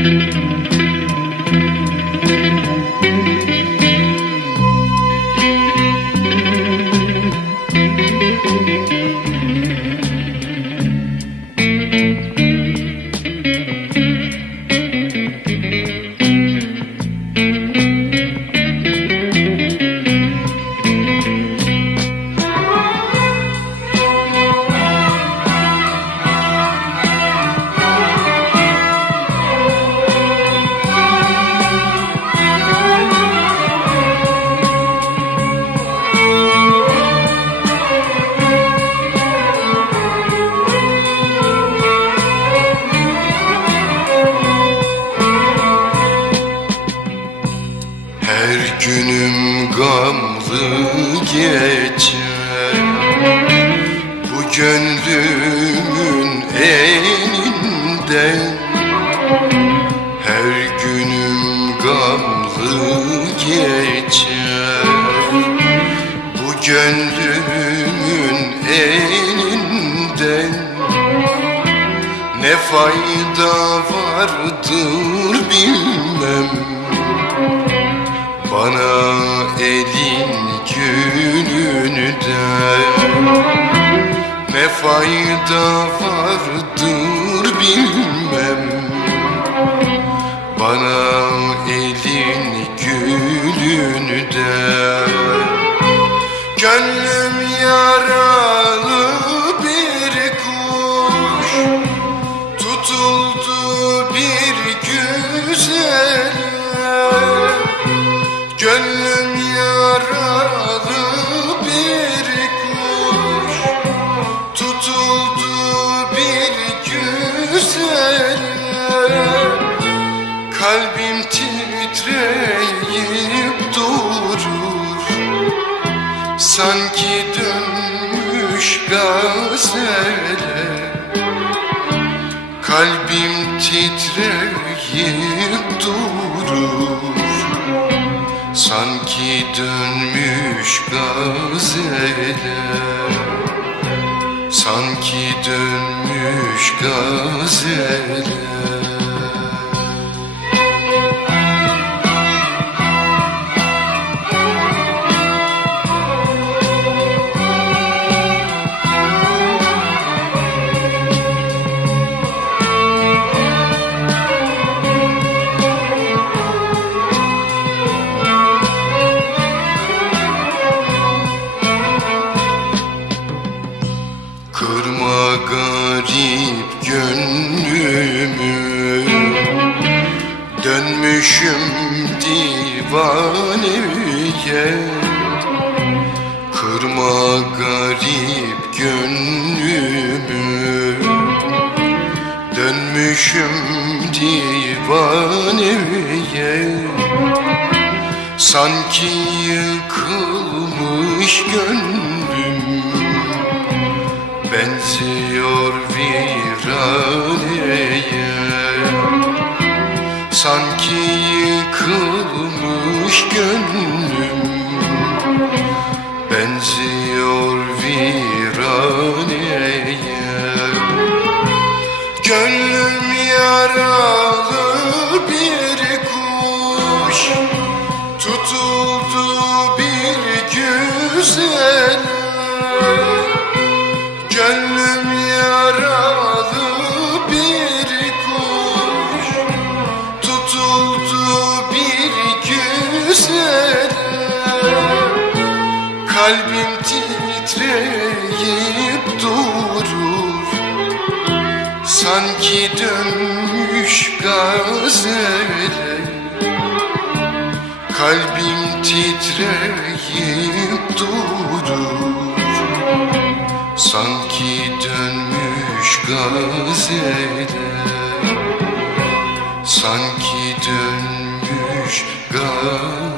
Her günüm gamlı geçer. Bu gönlümün elinden Her günüm gamlı geçer. Bu gönlümün elinden Ne fayda vardır bilmem bana elin gününü de Ne fayda vardır bilmem. Bana elin gülünü de Gönlüm yaralı titreyip durur. Sanki dönmüş gazele. Kalbim titreyip durur. Sanki dönmüş gazele. Sanki dönmüş gazele Kırma garip gönlümü Dönmüşüm divaneye. Kırma garip gönlümü Dönmüşüm divaneye. Sanki yıkılmış gönlüm benziyor viraneye Sanki yıkılmış gönlüm benziyor viraneye Gönlüm yaralı bir kuş Tutuldu bir güzel Kalbim titreyip durur. Sanki dönmüş gazele Kalbim titreyip durur. Sanki dönmüş gazele Sanki dönmüş gazele